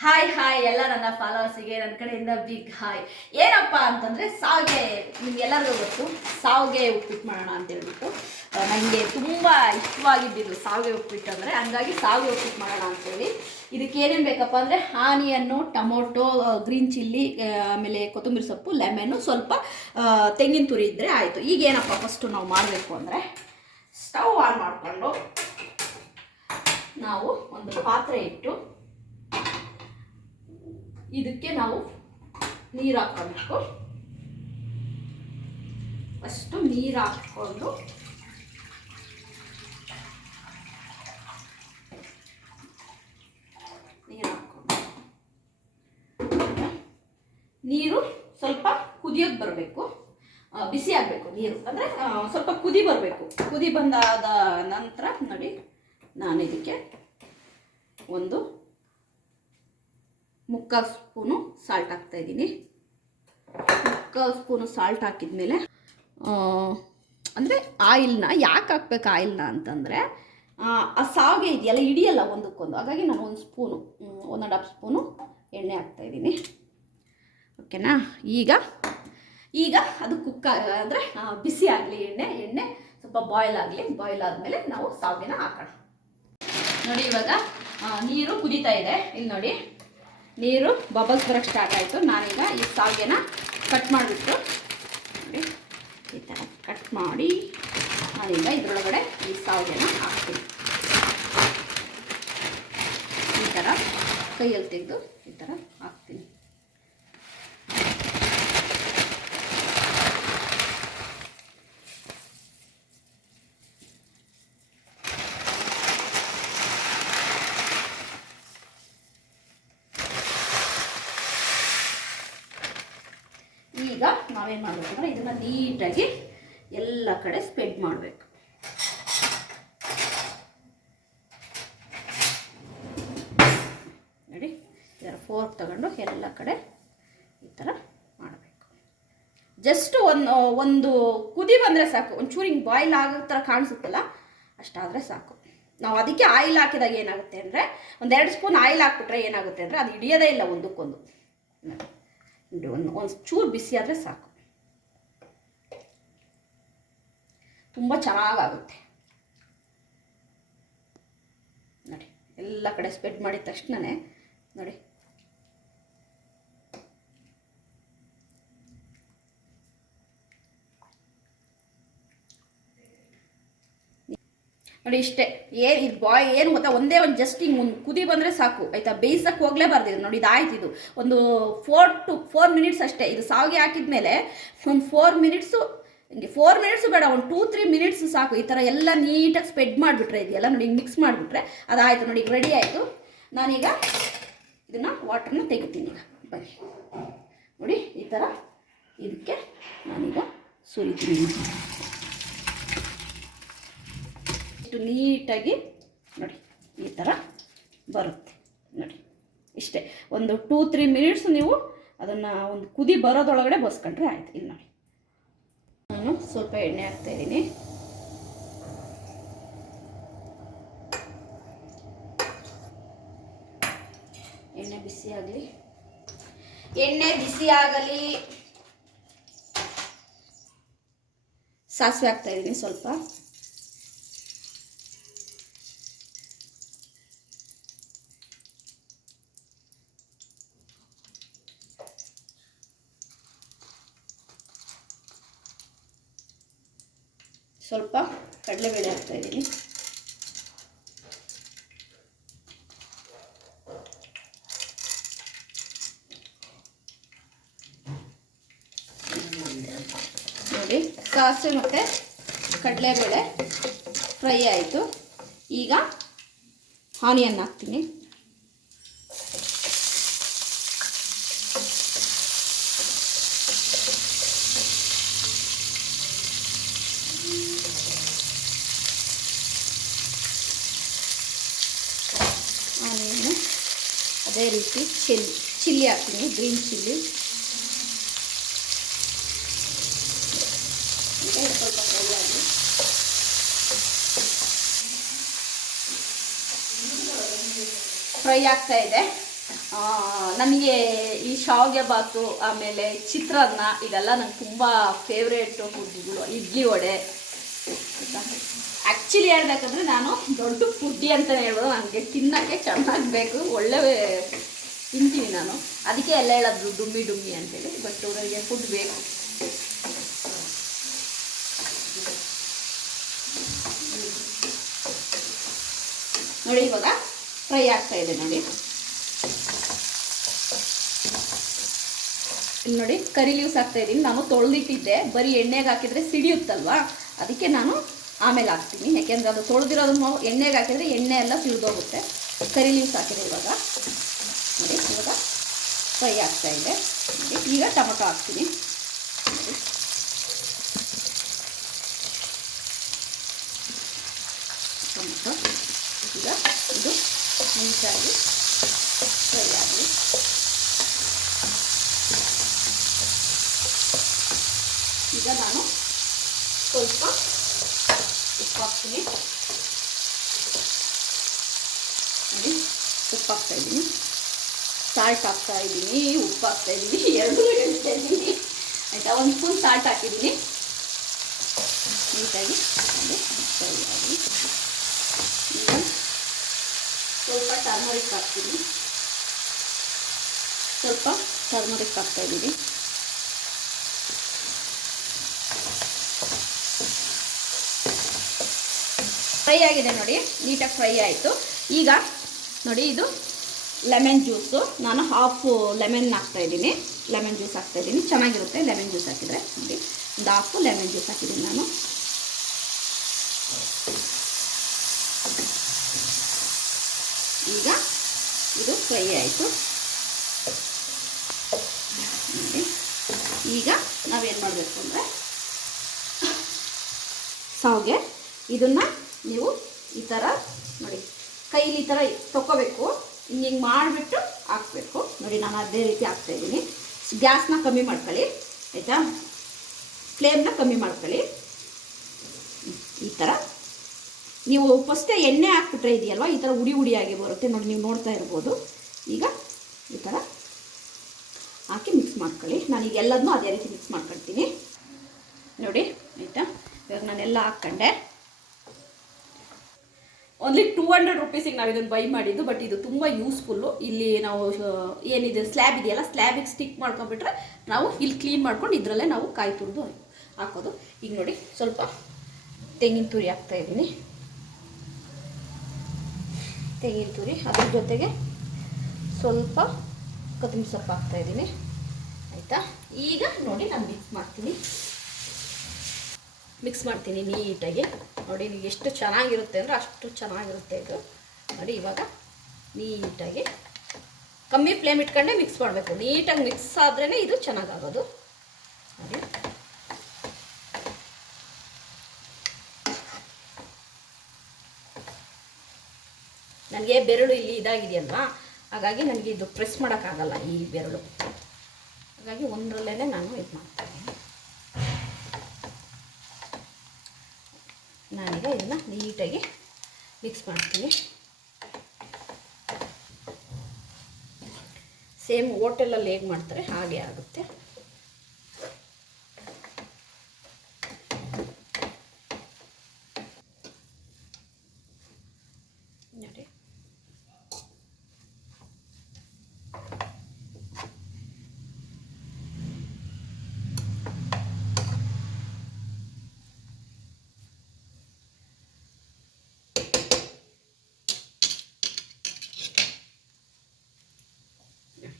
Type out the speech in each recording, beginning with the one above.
Hi hi ಎಲ್ಲ ನನ್ನ ಫಾಲೋವರ್ಸಿಗೆ ನನ್ನ ಕಡೆಯಿಂದ ಬಿಗ್ ಹಾಯ್ ಏನಪ್ಪ ಅಂತಂದರೆ ಸಾವಿಗೆ ನಿಮ್ಗೆಲ್ಲರಿಗೂ ಗೊತ್ತು, ಸಾವಿಗೆ ಉಪ್ಪಿಟ್ಟು ಮಾಡೋಣ ಅಂತ ಹೇಳ್ಬಿಟ್ಟು ನನಗೆ ತುಂಬ ಇಷ್ಟವಾಗಿದ್ದಿದ್ದು ಸಾವಿಗೆ ಉಪ್ಪಿಟ್ಟು ಅಂದರೆ, ಹಂಗಾಗಿ ಸಾವಿಗೆ ಉಪ್ಪಿಟ್ಟು ಮಾಡೋಣ ಅಂತೇಳಿ. ಇದಕ್ಕೆ ಏನೇನು ಬೇಕಪ್ಪ ಅಂದರೆ ಆನಿಯನ್ನು ಟೊಮೊಟೊ ಗ್ರೀನ್ ಚಿಲ್ಲಿ ಆಮೇಲೆ ಕೊತ್ತಂಬರಿ ಸೊಪ್ಪು, ಲೆಮನ್ನು ಸ್ವಲ್ಪ ತೆಂಗಿನ ತುರಿ ಇದ್ದರೆ ಆಯಿತು. ಈಗ ಏನಪ್ಪ ಫಸ್ಟು ನಾವು ಮಾಡಬೇಕು ಅಂದರೆ ಸ್ಟವ್ ಆನ್ ಮಾಡಿಕೊಂಡು, ನಾವು ಒಂದು ಪಾತ್ರೆ ಇಟ್ಟು ಇದಕ್ಕೆ ನಾವು ನೀರು ಹಾಕ್ಕೊಬೇಕು. ಫಸ್ಟು ನೀರು ಹಾಕ್ಕೊಂಡು ನೀರು ಹಾಕ್ಕೊಂಡು ನೀರು ಸ್ವಲ್ಪ ಕುದಿಯೋಕ್ಕೆ ಬರಬೇಕು. ಬಿಸಿ ಆಗಬೇಕು ನೀರು. ಅಂದರೆ ಸ್ವಲ್ಪ ಕುದಿ ಬರಬೇಕು. ಕುದಿ ಬಂದಾದ ನಂತರ ನೋಡಿ ನಾನು ಇದಕ್ಕೆ ಒಂದು ಮುಕ್ಕಾಲು ಸ್ಪೂನು ಸಾಲ್ಟ್ ಹಾಕ್ತಾ ಇದ್ದೀನಿ. ಮುಕ್ಕಾಲು ಸ್ಪೂನು ಸಾಲ್ಟ್ ಹಾಕಿದ್ಮೇಲೆ ಅಂದರೆ ಆಯಿಲ್ನ ಯಾಕೆ ಹಾಕ್ಬೇಕು ಆಯಿಲ್ನ ಅಂತಂದರೆ, ಆ ಸಾವಿಗೆ ಇದೆಯಲ್ಲ, ಹಿಡಿಯಲ್ಲ ಒಂದಕ್ಕೊಂದು. ಹಾಗಾಗಿ ನಾನು ಒಂದು ಸ್ಪೂನು ಒಂದು ಆ್ಯಂಡ್ ಹಾಫ್ ಸ್ಪೂನು ಎಣ್ಣೆ ಹಾಕ್ತಾಯಿದ್ದೀನಿ ಓಕೆನಾ ಈಗ ಈಗ ಅದು ಕುಕ್ಕ ಅಂದರೆ ಬಿಸಿ ಆಗಲಿ ಎಣ್ಣೆ ಎಣ್ಣೆ ಸ್ವಲ್ಪ ಬಾಯ್ಲ್ ಆಗಲಿ ಬಾಯ್ಲ್ ಆದಮೇಲೆ ನಾವು ಸಾವಿಗೆನ ಹಾಕೋಣ. ನೋಡಿ ಇವಾಗ ನೀರು ಕುದೀತಾ ಇದೆ. ಇಲ್ಲಿ ನೋಡಿ. ನೀರು ಬಬಲ್ಸ್ ಬರೋಕ್ಕೆ ಸ್ಟಾರ್ಟ್ ಆಯಿತು. ನಾನೀಗ ಈ ಸಾವಿಗೆನ ಕಟ್ ಮಾಡಿಬಿಟ್ಟು ನೋಡಿ, ಈ ಥರ ಕಟ್ ಮಾಡಿ ನಾನೀಗ ಇದರೊಳಗಡೆ ಈ ಸಾವಿಗೆನ ಹಾಕ್ತೀನಿ. ಈ ಥರ ಕೈಯಲ್ಲಿ ತೆಗೆದು ಈ ಥರ ಹಾಕ್ತೀನಿ ಈಗ ನಾವೇನು ಮಾಡಬೇಕು ಅಂದರೆ ಇದನ್ನು ನೀಟಾಗಿ ಎಲ್ಲ ಕಡೆ ಸ್ಪ್ರೆಡ್ ಮಾಡಬೇಕು. ನೋಡಿ ಫೋರ್ಕ್ ತಗೊಂಡು ಎಲ್ಲ ಕಡೆ ಈ ಥರ ಮಾಡಬೇಕು. ಜಸ್ಟ್ ಒಂದು ಒಂದು ಕುದಿ ಬಂದರೆ ಸಾಕು. ಒಂಚೂರು ಹಿಂಗೆ ಬಾಯ್ಲ್ ಆಗೋ ಥರ ಕಾಣಿಸುತ್ತಲ್ಲ, ಅಷ್ಟಾದರೆ ಸಾಕು. ನಾವು ಅದಕ್ಕೆ ಆಯಿಲ್ ಹಾಕಿದಾಗ ಏನಾಗುತ್ತೆ ಅಂದರೆ, ಒಂದೆರಡು ಸ್ಪೂನ್ ಆಯಿಲ್ ಹಾಕ್ಬಿಟ್ರೆ ಏನಾಗುತ್ತೆ ಅಂದರೆ, ಅದು ಹಿಡಿಯೋದೇ ಇಲ್ಲ ಒಂದಕ್ಕೊಂದು. ನೋಡಿ ಒಂದು ಒಂದು ಚೂರು ಬಿಸಿ ಆದರೆ ಸಾಕು ತುಂಬ ಚೆನ್ನಾಗಾಗುತ್ತೆ. ನೋಡಿ, ಎಲ್ಲ ಕಡೆ ಸ್ಪ್ರೆಡ್ ಮಾಡಿದ ತಕ್ಷಣವೇ ನೋಡಿ. ನೋಡಿ ಇಷ್ಟೇ. ಏನು ಇದು ಬಾಯ್ ಏನು ಗೊತ್ತಾ? ಒಂದೇ ಒಂದು ಜಸ್ಟ್ ಹಿಂಗೆ ಒಂದು ಕುದಿ ಬಂದರೆ ಸಾಕು. ಆಯಿತಾ? ಬೇಯಿಸಕ್ಕೆ ಹೋಗಲೇ ಇದು ನೋಡಿ ಇದಾಯ್ತು ಇದು. ಒಂದು ಫೋರ್ ಟು ಫೋರ್ ಮಿನಿಟ್ಸ್ ಅಷ್ಟೇ. ಇದು ಸಾವಿಗೆ ಹಾಕಿದ್ಮೇಲೆ ಒಂದು ಫೋರ್ ಮಿನಿಟ್ಸು ಫೋರ್ ಮಿನಿಟ್ಸು ಬೇಡ, ಒಂದು ಟೂ ತ್ರೀ ಮಿನಿಟ್ಸ್ ಸಾಕು. ಈ ಥರ ಎಲ್ಲ ನೀಟಾಗಿ ಸ್ಪ್ರೆಡ್ ಮಾಡಿಬಿಟ್ರೆ ಇದೆಯಲ್ಲ ನೋಡಿ ಮಿಕ್ಸ್ ಮಾಡಿಬಿಟ್ರೆ ಅದಾಯಿತು. ನೋಡಿ ರೆಡಿ ಆಯಿತು. ನಾನೀಗ ಇದನ್ನು ವಾಟ್ರನ್ನ ತೆಗಿತೀನಿ ಈಗ. ಬನ್ನಿ. ನೋಡಿ ಈ ಥರ ಇದಕ್ಕೆ ನಾನೀಗ ಸುರಿತೀನಿ. ಇಷ್ಟು ನೀಟಾಗಿ ನೋಡಿ, ಈ ಥರ ಬರುತ್ತೆ. ನೋಡಿ, ಇಷ್ಟೇ. ಒಂದು ಟೂ ತ್ರೀ ಮಿನಿಟ್ಸ್ ನೀವು ಅದನ್ನು ಒಂದು ಕುದಿ ಬರೋದೊಳಗಡೆ ಬಸ್ಕೊಂಡ್ರೆ ಆಯ್ತು. ಇಲ್ಲಿ ನೋಡಿ. ನಾನು ಸ್ವಲ್ಪ ಎಣ್ಣೆ ಹಾಕ್ತಾ ಇದ್ದೀನಿ. ಎಣ್ಣೆ ಬಿಸಿ ಆಗಲಿ. ಎಣ್ಣೆ ಬಿಸಿ ಆಗಲಿ. ಸಾಸಿವೆ ಹಾಕ್ತಾ ಇದ್ದೀನಿ ಸ್ವಲ್ಪ. ಸ್ವಲ್ಪ ಕಡಲೆಬೇಳೆ ಹಾಕ್ತಾ ಇದ್ದೀನಿ. ನೋಡಿ ಸಾಸಿವೆ ಮತ್ತು ಕಡಲೆಬೇಳೆ ಫ್ರೈ ಆಯಿತು. ಈಗ ಆನಿಯನ್ ಹಾಕ್ತೀನಿ ಆನಿಯನ್ನು ಅದೇ ರೀತಿ ಚಿಲ್ಲಿ ಚಿಲ್ಲಿ ಹಾಕ್ತೀನಿ, ಗ್ರೀನ್ ಚಿಲ್ಲಿ. ಸ್ವಲ್ಪ ಫ್ರೈ ಫ್ರೈ ಆಗ್ತಾ ಇದೆ. ನನಗೆ ಈ ಶಾವಿಗೆ ಬಾತು ಆಮೇಲೆ ಚಿತ್ರಾನ್ನ, ಇದೆಲ್ಲ ನಂಗೆ ತುಂಬ ಫೇವ್ರೇಟು ಫುಡ್ಗಳು ಇಡ್ಲಿ ವಡೆ. ಆ್ಯಕ್ಚುಲಿ ಹೇಳ್ಬೇಕಂದ್ರೆ ನಾನು ದೊಡ್ಡ ಫುಡ್ಡಿ ಅಂತಲೇ ಹೇಳ್ಬೋದು. ನನಗೆ ತಿನ್ನೋಕ್ಕೆ ಚೆನ್ನಾಗಿ ಬೇಕು. ಒಳ್ಳೆ ತಿಂತೀನಿ ನಾನು. ಅದಕ್ಕೆ ಎಲ್ಲ ಹೇಳೋದು ಡುಮ್ಮಿ ಡುಮ್ಮಿ ಅಂತೇಳಿ. ಬಟ್ ನನಗೆ ಫುಡ್ ಬೇಕು. ನೋಡಿ, ಇವಾಗ ಫ್ರೈ ಆಗ್ತಾ ಇದೆ ನೋಡಿ. ಇಲ್ಲಿ ನೋಡಿ ಕರಿ ಲೀವ್ಸ್ ಹಾಕ್ತಾ ನಾನು ತೊಳೆದಿಟ್ಟಿದ್ದೆ. ಬರೀ ಎಣ್ಣೆಗೆ ಹಾಕಿದರೆ ಸಿಡಿಯುತ್ತಲ್ವಾ? ಅದಕ್ಕೆ ನಾನು ಆಮೇಲೆ ಹಾಕ್ತೀನಿ. ಯಾಕೆಂದರೆ ಅದು ತೊಳೆದಿರೋದನ್ನು ಎಣ್ಣೆಗೆ ಹಾಕಿದರೆ ಎಣ್ಣೆ ಎಲ್ಲ ಸಿಡಿದೋಗುತ್ತೆ ಕರಿ ಲೀವ್ಸ್ ಹಾಕಿದೆ ಇವಾಗ. ನೋಡಿ, ಇವಾಗ ಫ್ರೈ ಆಗ್ತಾ ಇದೆ. ಈಗ ಟೊಮೊಟೊ ಹಾಕ್ತೀನಿ. ಟೊಮೊಟೊ, ಈಗ ಇದು ನೀಟಾಗಿ ಫ್ರೈ ಆಗಲಿ ಈಗ ನಾನು ಸ್ವಲ್ಪ ಹಾಕ್ತೀನಿ. ನೋಡಿ, ಉಪ್ಪು ಹಾಕ್ತಾ ಇದ್ದೀನಿ. ಸಾಲ್ಟ್ ಹಾಕ್ತಾ ಇದ್ದೀನಿ, ಉಪ್ಪು ಹಾಕ್ತಾ ಇದ್ದೀನಿ. ಎರಡೂ ಹೇಳ್ತಾ ಇದ್ದೀನಿ ಆಯಿತಾ? ಒಂದು ಸ್ಪೂನ್ ಸಾಲ್ಟ್ ಹಾಕಿದ್ದೀನಿ. ನೀಟಾಗಿ ಈಗ ಸ್ವಲ್ಪ ಟರ್ಮರಿಕ್ ಹಾಕ್ತೀನಿ. ಸ್ವಲ್ಪ ಟರ್ಮರಿಕ್ ಹಾಕ್ತಾ ಇದ್ದೀನಿ. ಫ್ರೈ ಆಗಿದೆ ನೋಡಿ, ನೀಟಾಗಿ ಫ್ರೈ ಆಯಿತು. ಈಗ ನೋಡಿ, ಇದು ಲೆಮನ್ ಜ್ಯೂಸು. ನಾನು ಹಾಫ್ ಲೆಮನ್ ಹಾಕ್ತಾ ಇದ್ದೀನಿ. ಲೆಮನ್ ಜ್ಯೂಸ್ ಹಾಕ್ತಾ ಇದ್ದೀನಿ. ಚೆನ್ನಾಗಿರುತ್ತೆ ಲೆಮನ್ ಜ್ಯೂಸ್ ಹಾಕಿದರೆ. ನೋಡಿ, ಒಂದು ಹಾಫು ಲೆಮನ್ ಜ್ಯೂಸ್ ಹಾಕಿದ್ದೀನಿ ನಾನು. ಈಗ ಇದು ಫ್ರೈ ಆಯಿತು. ಈಗ ನಾವೇನು ಮಾಡಬೇಕು ಅಂದರೆ, ಸಾವಿಗೆ ಇದನ್ನು ನೀವು ಈ ಥರ ನೋಡಿ. ಕೈಲಿ ಈ ಥರ ತೊಗೋಬೇಕು ಹಿಂಗೆ ಹಿಂಗೆ ಮಾಡಿಬಿಟ್ಟು ಹಾಕ್ಬೇಕು. ನೋಡಿ, ನಾನು ಅದೇ ರೀತಿ ಹಾಕ್ತಾ ಇದ್ದೀನಿ. ಗ್ಯಾಸ್ನ ಕಮ್ಮಿ ಮಾಡ್ಕೊಳ್ಳಿ. ಆಯಿತಾ? ಫ್ಲೇಮ್ನ ಕಮ್ಮಿ ಮಾಡ್ಕೊಳ್ಳಿ. ಈ ಥರ ನೀವು ಫಸ್ಟೇ ಎಣ್ಣೆ ಹಾಕ್ಬಿಟ್ರೆ ಇದೆಯಲ್ವ? ಈ ಥರ ಉಡಿ ಉಡಿಯಾಗಿ ಬರುತ್ತೆ. ನೋಡಿ, ನೀವು ನೋಡ್ತಾ ಇರ್ಬೋದು. ಈಗ ಈ ಥರ ಹಾಕಿ ಮಿಕ್ಸ್ ಮಾಡ್ಕೊಳ್ಳಿ. ನಾನು ಈಗ ಎಲ್ಲದನ್ನೂ ಅದೇ ರೀತಿ ಮಿಕ್ಸ್ ಮಾಡ್ಕೊಳ್ತೀನಿ. ನೋಡಿ, ಆಯಿತಾ? ಇವಾಗ ನಾನೆಲ್ಲ ಹಾಕ್ಕೊಂಡೆ. ಓನ್ಲಿ ಟೂ ಹಂಡ್ರೆಡ್ ರುಪೀಸಿಗೆ ನಾವು ಇದನ್ನು ಬೈ ಮಾಡಿದ್ದು ಬಟ್ ಇದು ತುಂಬ ಯೂಸ್ಫುಲ್ಲು ಇಲ್ಲಿ ನಾವು ಏನಿದೆ ಸ್ಲ್ಯಾಬ್ ಇದೆಯಲ್ಲ ಸ್ಲ್ಯಾಬಿಗೆ ಸ್ಟಿಕ್ ಮಾಡ್ಕೊಂಬಿಟ್ರೆ ನಾವು ಇಲ್ಲಿ ಕ್ಲೀನ್ ಮಾಡ್ಕೊಂಡು ಇದರಲ್ಲೇ ನಾವು ಕಾಯಿ ತುರಿದು ಹಾಕೋದು. ಈಗ ನೋಡಿ, ಸ್ವಲ್ಪ ತೆಂಗಿನ ತುರಿ ಹಾಕ್ತಾ ಇದ್ದೀನಿ. ತೆಂಗಿನ ತುರಿ, ಅದ್ರ ಜೊತೆಗೆ ಸ್ವಲ್ಪ ಕೊತ್ತಂಬರಿ ಸೊಪ್ಪು ಹಾಕ್ತಾ ಇದ್ದೀನಿ. ಆಯಿತಾ? ಈಗ ನೋಡಿ ನಾನು ಮಿಕ್ಸ್ ಮಾಡ್ತೀನಿ. ಮಿಕ್ಸ್ ಮಾಡ್ತೀನಿ ನೀಟಾಗಿ. ನೋಡಿ ಎಷ್ಟು ಚೆನ್ನಾಗಿರುತ್ತೆ ಅಂದರೆ ಅಷ್ಟು ಚೆನ್ನಾಗಿರುತ್ತೆ ಇದು. ನೋಡಿ, ಇವಾಗ ನೀಟಾಗಿ ಕಮ್ಮಿ ಫ್ಲೇಮ್ ಇಟ್ಕೊಂಡೆ ಮಿಕ್ಸ್ ಮಾಡಬೇಕು. ನೀಟಾಗಿ ಮಿಕ್ಸ್ ಆದ್ರೇ ಇದು ಚೆನ್ನಾಗಾಗೋದು. ನೋಡಿ. ನನಗೆ ಬೆರಳು ಇಲ್ಲಿ ಇದಾಗಿದೆಯಲ್ವಾ? ಹಾಗಾಗಿ ನನಗೆ ಇದು ಪ್ರೆಸ್ ಮಾಡೋಕ್ಕಾಗಲ್ಲ ಈ ಬೆರಳು. ಹಾಗಾಗಿ ಒಂದರಲ್ಲೇ ನಾನು ಇದು ಮಾಡ್ತೀನಿ ನಾನೀಗ ಇದನ್ನು ನೀಟಾಗಿ ಮಿಕ್ಸ್ ಮಾಡ್ತೀನಿ. ಸೇಮ್ ಓಟೆಲಲ್ಲಿ ಹೇಗೆ ಮಾಡ್ತಾರೆ ಹಾಗೆ ಆಗುತ್ತೆ ನೋಡಿ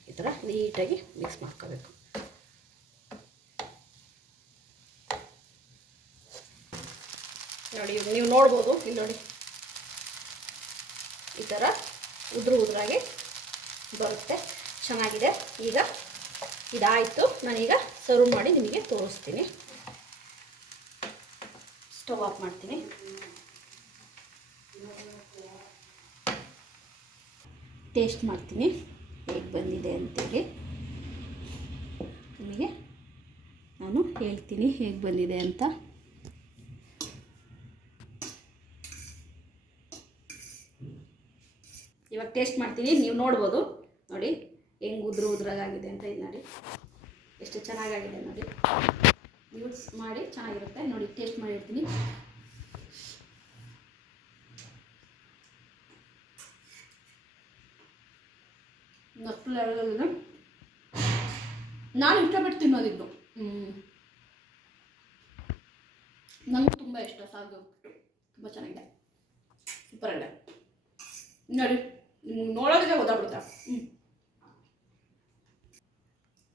ಈ ಥರ ನೀಟಾಗಿ ಮಿಕ್ಸ್ ಮಾಡ್ಕೋಬೇಕು. ನೋಡಿ ನೀವು ನೋಡ್ಬೋದು, ಇಲ್ಲಿ ನೋಡಿ. ಈ ಥರ ಉದುರು ಉದುರಾಗಿ ಬರುತ್ತೆ. ಚೆನ್ನಾಗಿದೆ. ಈಗ ಇದಾಯಿತು. ನಾನೀಗ ಸರ್ವ್ ಮಾಡಿ ನಿಮಗೆ ತೋರಿಸ್ತೀನಿ. ಸ್ಟವ್ ಆಫ್ ಮಾಡ್ತೀನಿ. ಟೇಸ್ಟ್ ಮಾಡ್ತೀನಿ. ಹೇಗೆ ಬಂದಿದೆ? ಅಂತೇಳಿ ನಿಮಗೆ ನಾನು ಹೇಳ್ತೀನಿ ಹೇಗೆ ಬಂದಿದೆ ಅಂತ. ಇವಾಗ ಟೇಸ್ಟ್ ಮಾಡ್ತೀನಿ, ನೀವು ನೋಡ್ಬೋದು. ನೋಡಿ, ಹೆಂಗ್ ಉದ್ರ ಉದ್ರಾಗಿದೆ ಅಂತ ಇದು ನೋಡಿ. ಎಷ್ಟು ಚೆನ್ನಾಗಾಗಿದೆ ನೋಡಿ. ಯೂಸ್ ಮಾಡಿ ಚೆನ್ನಾಗಿರುತ್ತೆ. ನೋಡಿ, ಟೇಸ್ಟ್ ಮಾಡಿರ್ತೀನಿ ನೆಕ್ಸ್ಟ್ ಲೆವೆಲಲ್ಲಿದೆ ನಾನು ಇಷ್ಟಪಟ್ಟು ತಿನ್ನೋದಿದ್ದು. ನನಗೆ ತುಂಬ ಇಷ್ಟ, ಸಾಗು. ತುಂಬ ಚೆನ್ನಾಗಿದೆ. ಸೂಪರ್ ಇದೆ ನೋಡಿ, ನಿಮ್ಗೆ ನೋಡೋದಕ್ಕೆ ಗೊತ್ತಾಗ್ಬಿಡುತ್ತೆ. ಹ್ಞೂ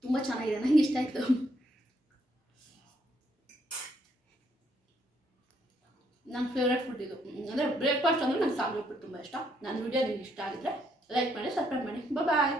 ತುಂಬ ಚೆನ್ನಾಗಿದೆ, ನಂಗೆ ಇಷ್ಟ ಆಯಿತು. ನನ್ನ ಫೇವ್ರೇಟ್ ಫುಡ್ ಇದು. ಅಂದರೆ ಬ್ರೇಕ್ಫಾಸ್ಟ್ ಅಂದರೆ ನಂಗೆ ಸಾಗು ತುಂಬ ಇಷ್ಟ. ನನ್ನ ವಿಡಿಯೋ ನಿಮ್ಗೆ ಇಷ್ಟ ಆಗಿದ್ರೆ ಲೈಕ್ ಮಾಡಿ ಸಬ್ಸ್ಕ್ರೈಬ್ ಮಾಡಿ ಬಾಯ್